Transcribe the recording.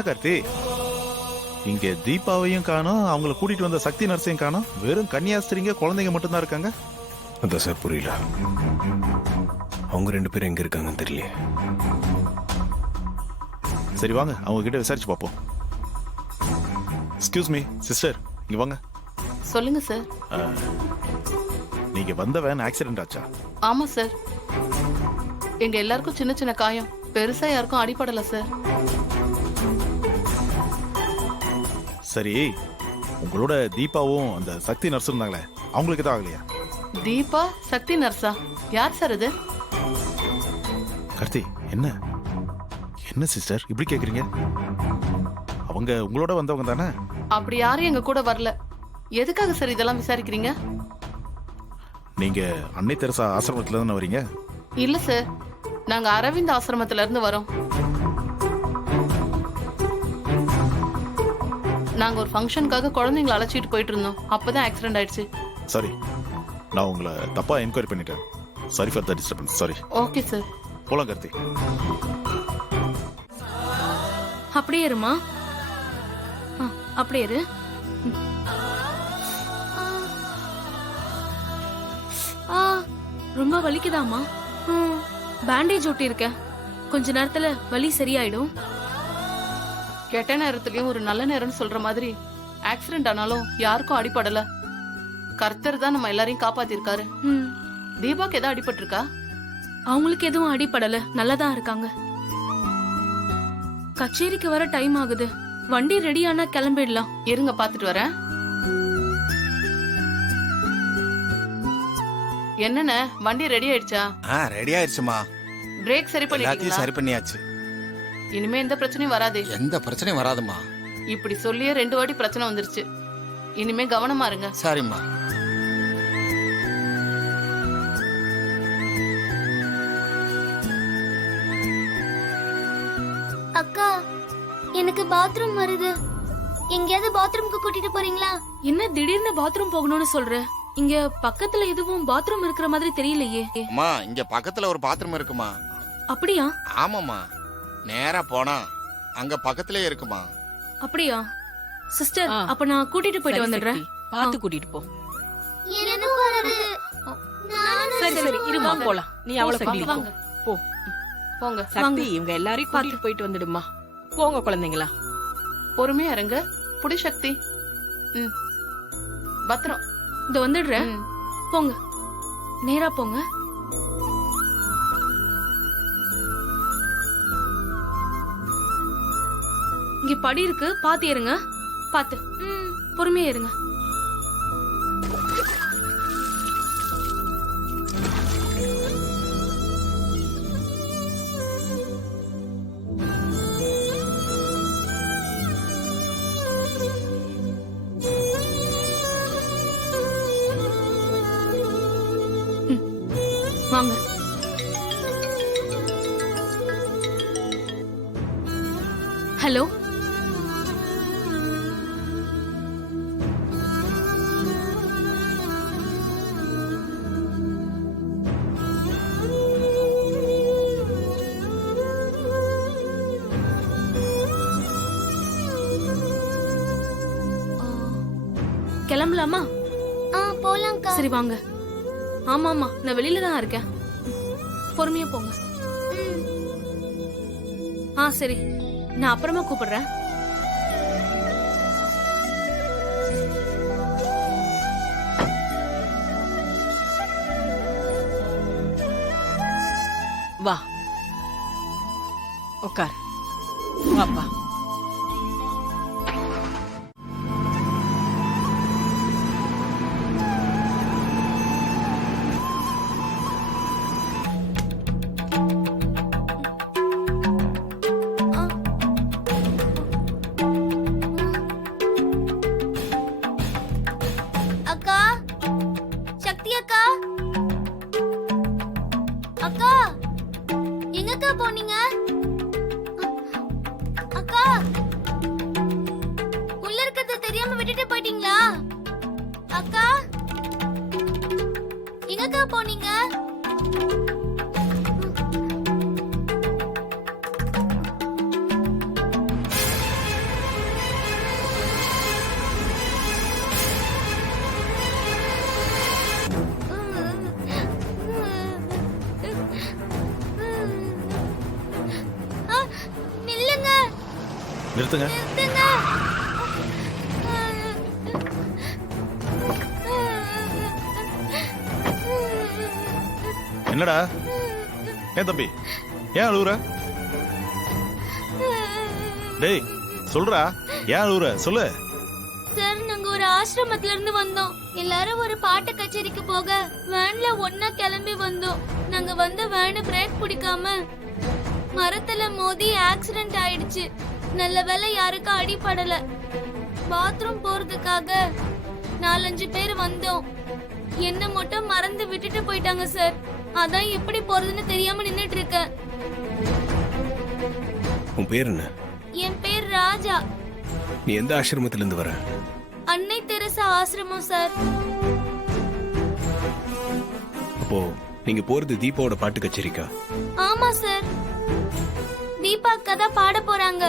என்ன கார்த்தி, இங்க தீபாவையும் காணோம், அவங்கள கூட்டிட்டு வந்த சக்தி நர்ஸையும் காணோம், வெறும் கன்னியாஸ்திரிங்க குழந்தைங்க மட்டும்தான் இருக்காங்க. அதான் சார் புரியல, அவங்க 2 பேரும் எங்க இருக்காங்கன்னு தெரியல. சரி வாங்க அவங்க கிட்ட விசாரிச்சு பார்ப்போம். எக்ஸ்கியூஸ் மீ சிஸ்டர், இங்க வாங்க. சொல்லுங்க சார். நீங்க வந்த வேன் ஆக்சிடென்ட் ஆச்சா? ஆமா சார், எங்க எல்லாருக்கும் சின்ன சின்ன காயம், பெருசா யாருக்கும் அடிபடல சார். சரி, உங்களோட தீபாவும் அந்த சக்தி நர்ஸ் இருந்தாங்களே, அவங்களுக்கு தான் ஆகலையா? தீபா சக்தி நர்ஸா? யார் சார் இது? கார்த்தி, என்ன என்ன சிஸ்டர் இப்படி கேக்குறீங்க? அவங்க உங்களோட வந்தவங்க தானே? அப்படி யாரும் எங்க கூட வரல. எதுக்காக சார் இதெல்லாம் விசாரிக்கிறீங்க? நீங்க அன்னை தெரசா ஆசிரமத்துல தானே வரீங்க? இல்ல சார், நாங்க அரவிந்த் ஆசிரமத்துல இருந்து வரோம். நாங்க ஒரு ஃபங்க்ஷனுக்காக குழந்தைங்களை அழைச்சிட்டு போயிட்டு இருந்தோம், அப்பதான் ஆக்சிடென்ட் ஆயிடுச்சு. சாரி, நான் உங்களை தப்பா என்கொயரி பண்ணிட்டேன். Sorry for the disturbance. Sorry. Okay sir. போலாம் கார்த்தி. அப்படியே இருமா, அப்படியே இரு. ரொம்ப வலிக்குதாமா? பேண்டேஜ் ஒட்டி இருக்க, கொஞ்ச நேரத்துல வலி சரியாயிடும். கெட்ட நேரத்துலயும் ஒரு நல்ல நேரம்னு சொல்ற மாதிரி ஆக்சிடென்ட் ஆனாலும் யாருக்கும் அடிபடல. கர்த்தர் தான் நம்ம எல்லாரையும் காப்பாத்திருக்காரு. தீபாக்கு ஏதாவது அடிபட்டு இருக்கா? அவங்களுக்கு எதுவும் அடிபடல, நல்லாதான் இருக்காங்க. கச்சேரிக்கு வர டைம் ஆகுது, வண்டி ரெடி ஆனா கிளம்பிடலாம். இருங்க பாத்துட்டு வரேன். என்னண்ணே, வண்டி ரெடி ஆயிடுச்சா? ரெடி ஆயிடுச்சுமா. பிரேக் சரி எல்லாத்தையும் சரி பண்ணிட்டீங்களா? பண்ணியாச்சு. இனிமே எந்த பிரச்சனையும் வராதே. எந்த பிரச்சனையும் வராதுமா. இப்படி சொல்லியே 2 வாட்டி பிரச்சனை வந்துருச்சு. இனிமே கவனமா இருங்க. சரிம்மா. அக்கா, எனக்கு பாத்ரூம் வருது. எங்கயாவது பாத்ரூம்க்கு கூட்டிட்டு போறீங்களா? என்ன திடீர்னு பாத்ரூம் போகணும்னு சொல்ற? இங்க பக்கத்துல எதுவும் பாத்ரூம் இருக்கிற மாதிரி தெரியலையே. அம்மா, இங்க பக்கத்துல ஒரு பாத்ரூம் இருக்குமா. அப்படியா? ஆமாமா, நேரா போனா அங்க பக்கத்திலே இருக்குமா. அப்படியா சிஸ்டர், அப்ப நான் கூட்டிட்டு போயிட்டு வந்துடுறேன். பாத்து கூட்டிட்டு போ. எனக்கு வருது. சரி சரி இருமா, போலாம். நீ அவளை கூட்டிட்டு வாங்க. போ. போங்க. சக்தி, இவங்க எல்லாரையும் கூட்டிட்டு போயிட்டு வந்துடுமா. போங்க குழந்தைங்களா. பொறுமையா இருங்க. புடி சக்தி. பத்திரம். இந்த வந்துடுறேன். போங்க, நேரா போங்க. இங்க படி இருக்கு, பாத்து ஏறுங்க. பாத்து பொறுமையா ஏறுங்க. வாங்க. ஹலோ, கிளம்பலாமா? போலாம்க்கா. சரி வாங்க. ஆமா ஆமா, நான் வெளியில தான் இருக்கேன். பொறுமையா போங்க. சரி, நான் அப்புறமா கூப்பிடுறேன். வா உட்கார். வாப்பா. அக்கா, சக்தி அக்கா. அக்கா, எங்கக்கா போனீங்க? அக்கா, உள்ள இருக்கிறது தெரியாம விட்டுட்டு போயிட்டீங்களா? அக்கா, எங்கக்கா போனீங்க? நிறுத்துங்க. என்னடா ஏன் தம்பி ஏன் அழுகுற? டேய் சொல்றா, ஏன் அழுகுற சொல்லு. சார் நாங்க ஒரு ஆசிரமத்துல இருந்து வந்தோம். எல்லாரும் ஒரு பாட்டு கச்சேரிக்கு போக வேன்ல ஒன்னா கிளம்பி வந்தோம். நாங்க வந்த வேன் பிரேக் பிடிக்காம மரத்துல மோதி ஆக்சிடென்ட் ஆயிடுச்சு. நல்ல வேளை யாருக்கும் அடிபடல. பாத்ரூம் போறதுக்காக 4-5 பேர் வந்தோம். என்ன மட்டும் மறந்து விட்டுட்டு போயிட்டாங்க சார். அதான் எப்படி போறதுன்னு தெரியாம நின்னுட்டு இருக்கேன். உன் பேர் என்ன? என் பேர் ராஜா. நீ எந்த ஆசிரமத்துல இருந்து வர? அன்னை தெரசா ஆசிரமம் சார். அப்போ நீங்க போறது தீபாவோட பாட்டு கச்சேரிக்கா? ஆமா சார். தீபா அக்கா தான் பாட போறாங்க.